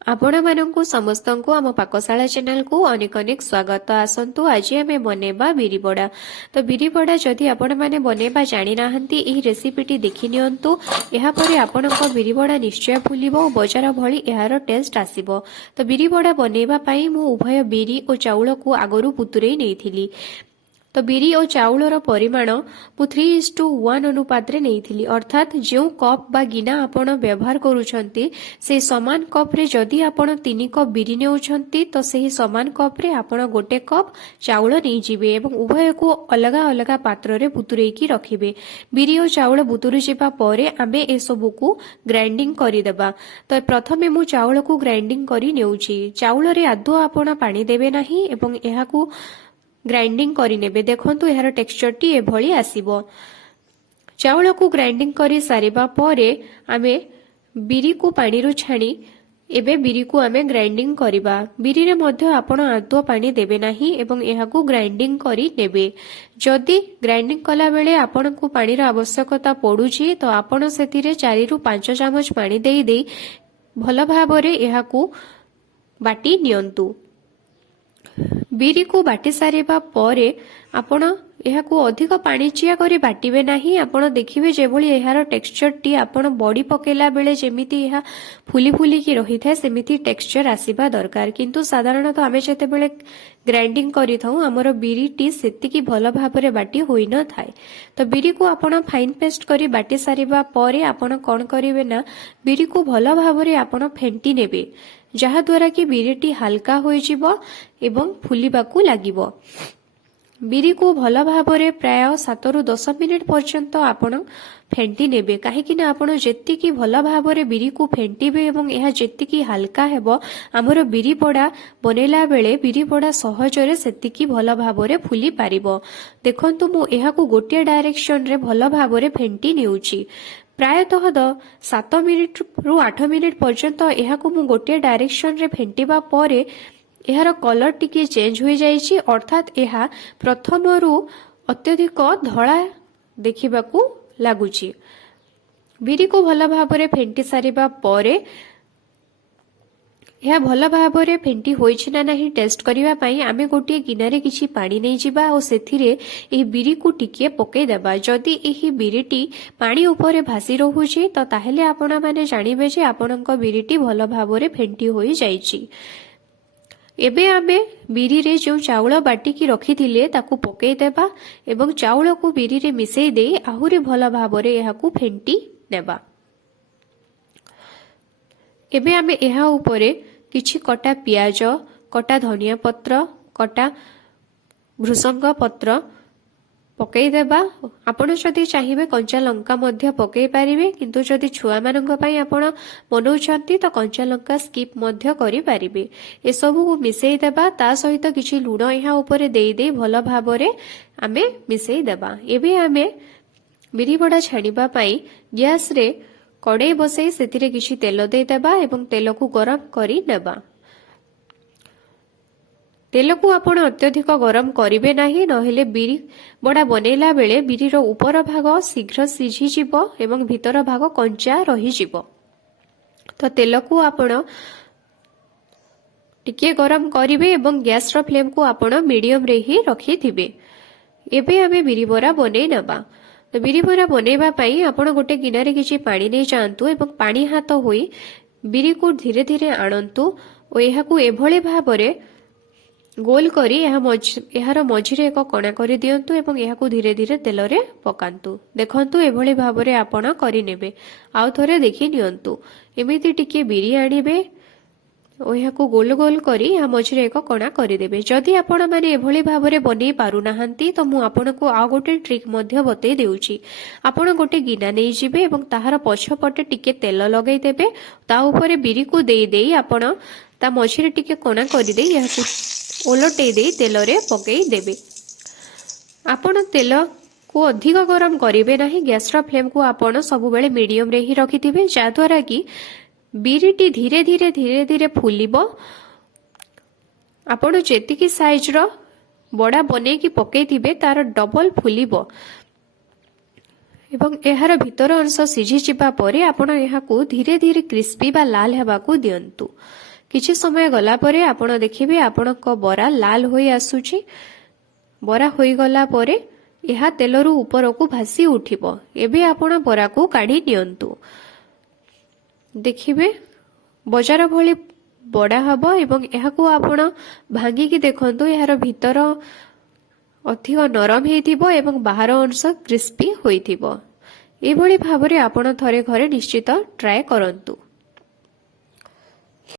आपण मानकु समस्तंकु आम पाकशाला चैनल को अनेक अनेक स्वागत। आसंतु आज आम बनेबा बिरी बड़ा। तो बिरी बड़ा जदि आपण माने बनेबा जानि नाहंती एही रेसिपीटी देखि नियंतु। एहा परे आपणको बिरी बड़ा निश्चय फुलिबो और बजार भली एहार टेस्ट आसीबो। तो बिरी बड़ा बनेबा पई मु उभय बिरी और चाउल को आगरु पुतुरै नेइथिली। तो बिरी और चाउलर परिमाण मु 3:1 अनुपात रे नेइथिली। अर्थात जो कप बा गिना आपण व्यवहार करूछंती से समान कप रे जदि आपण 3 कप बिरी नेउछंती तो सेही समान कप रे आपण गोटे कप चाउल नै जिवे एवं उभय को अलगा अलगा पात्र रे बुतुरै की रखिबे। बिरी और चाउल बुतुरै जिबा परे आबे ए सब को ग्राइंडिंग करि देबा। तो प्रथमे मु चाउल को ग्राइंडिंग करि नेउची। चाउल रे आदो आपण पानी देबे नाही एवं एहा को ग्राइंडिंग करि नेबे। देखंतु एहार टेक्सचर टी एभली आसीबो। चाउल को ग्राइंडिंग करि सारिबा परे आमे बिरी को पानी रु छाणी एबे बिरी को आमे ग्राइंडिंग करिबा। बिरी रे मध्ये आपण आदो पानी देबे नाही एवं एहा को ग्राइंडिंग करि नेबे। जदि ग्राइंडिंग कला बेले आपण को पानी रो आवश्यकता पडुची तो आपण सेतिरे 4 रु 5 चमच पानी देई देई भल भाबरे एहा को बाटी नियंतु। बिरी को बाटी सारिबा परे आपण एहा को अधिक पानी चिया करी बाटिबे नाही। आपण देखिबे जेभली एहार टेक्सचर टी आपण बॉडी पकेला बेले जेमिति एहा फुली फुली की रही थाए सेमिति टेक्सचर आसीबा दरकार। किंतु साधारणतः आमे जेते बेले ग्राइंडिंग करि थाउ हमर बिरी टी सेति की भल भाबरे बाटी होई न थाए। तो बिरी को आपण फाइन पेस्ट करी बाटी सारिबा परे आपण कोन करिवे ना बिरी को भल भाबरे आपण फेंटी नेबे जहा द्वारा कि बिरीटी हल्का होई जिवो एवं फुलिबाकू लागिवो। बिरी को भल भाबरे प्राय 7 रु 10 मिनिट पर्यंत आपण फेंटी नेबे। काहेकि ना आपण जेतिकी भल भाबरे बिरी को फेंटीबे एवं एहा जेतिकी हल्का हेबो हमर बिरी बड़ा बनेला बेले बिरी बड़ा सहजरे सेतिकी भल भाबरे फुली पारिबो। देखंतु मु एहा को गोटिया डायरेक्शन रे भल भाबरे फेंटी नेउची। प्रायतः 7 मिनिट रु 8 मिनिट पर्यंत एहा को मु गोटे डायरेक्शन रे फेंटीबा परे एहार कलर टिके चेंज हो जाइछि। अर्थात एहा प्रथम रु अत्यधिक धळा देखिबाकू लागुछि। बिरी को भल भाबरे फेंटी सारिबा परे यह भल भाबरे फेंटी होइछि ना नाही टेस्ट करिवा पई आमे गोटे गिनारे किछि पानी नै जिबा और सेथिरे एही बिरी को टिके पके देबा। जदि एही बिरीटी पानी ऊपरे भासी रहुछि तो ताहेले आपण माने जानिबे जे आपणक बिरीटी भल भाबरे फेंटी होई जाइछि। एबे आमे बिरी रे जो चाउल बाटी की रखिथिले ताकू पके देबा एवं चाउल को बिरी रे मिसेई देई आहुरी भल भाबरे एहा को फेंटी नेबा। एबे आमे एहा ऊपरे किछि कटा पियाज, कटा धनिया पत्र, कटा भृसंग पत्र पकई देबा। आपण जदि चाहिबे कंचा लंका मध्य पकई पारिबे किंतु जदि छुआ मानंग पई आपण बनौछंती तो कंचा लंका स्किप मध्य करि पारिबे। ए सब को मिसेई देबा। ता सहित किछि लूण एहा ऊपरे देई देई भल भाबरे आमे मिसेई देबा। एबे आमे बिरी बड़ा छानिबा पई गैस रे कड़े बसई सेतिरे किछि तेल दे देबा एवं तेल को गरम करि नेबा। तेल को आपण अत्यधिक गरम करिवे नाही नहेले बिरी बड़ा बनेला बेले बिरीर ऊपर भाग शीघ्र सिझी जिवो एवं भीतर भाग कंचा रही जिवो। तो तेल को आपण टिके गरम करिवे एवं गैस रो फ्लेम को आपण मीडियम रे ही रखी थिबे। एबे आमे बिरी बरा बनै नबा। तो बिरी बरा बनेबा पई आपण गोटे गिनारे किछि पानी नै जांतु एवं पानी हाथ होई बिरी को धीरे धीरे आणंतु ओ एहा को एभली भाबरे गोल करी एहार मझिरे एक कणा करि दियंतु एवं एहा को धीरे धीरे तेल रे पकांतु। देखंतु एभली भाबरे आपण करि नेबे। आउ थोरे देखि नियंतु। एमिति टिके बिरी आनिबे ओ एहा को गोल गोल करी या मझिरे एक कणा करि देबे। जदि आपण माने एभली भाबरे बनै पारु नाहंती तो मु आपनको आ गोटे ट्रिक मध्य बतै देउची। आपण गोटे गिना नै जिबे एवं ताहार पछपटे टिके तेल लगै देबे। ता ऊपरे बिरी को देई देई आपण ता मझिरे टिके कणा करि देई या को ओलटै देई तेल रे पकई देबे। आपण तेल को अधिक गरम करिवे नाही। गैस रा फ्लेम को आपण सब बेले मीडियम रे ही रखिथिबे जा द्वारा कि बिरीटी धीरे धीरे धीरे धीरे फुलिबो। आपण जेतिकी साइज रो बड़ा बने की पकई थिबे तार डबल फुलिबो। ଏବଂ ଏହାର ଭିତର ଅଂଶ ସିଝିଯିବା ପରେ ଆପଣ ଏହାକୁ ଧୀରେ ଧୀରେ କ୍ରିସ୍ପି ବା ଲାଲ ହେବାକୁ ଦିଅନ୍ତୁ। କିଛି ସମୟ ଗଲା ପରେ ଆପଣ ଦେଖିବେ ଆପଣଙ୍କ ବରା ଲାଲ ହୋଇ ଆସୁଛି। ବରା ହୋଇଗଲା ପରେ ଏହା ତେଲରୁ ଉପରକୁ ଭାସି ଉଠିବ। ଏବେ ଆପଣ ବରାକୁ କାଢି ନିଅନ୍ତୁ। ଦେଖିବେ ବଜାର ଭଳି ବଡା ହବ ଏବଂ ଏହାକୁ ଆପଣ ଭାଙ୍ଗିକି ଦେଖନ୍ତୁ, ଏହାର ଭିତର ଅଧିକ ନରମ ହେଇଥିବ ଏବଂ ବାହାର ଅଂଶ କ୍ରିସ୍ପି ହୋଇଥିବ। ଏଭଳି ଭାବରେ ଆପଣ ଥରେ ଘରେ ନିଶ୍ଚିତ ଟ୍ରାଏ କରନ୍ତୁ।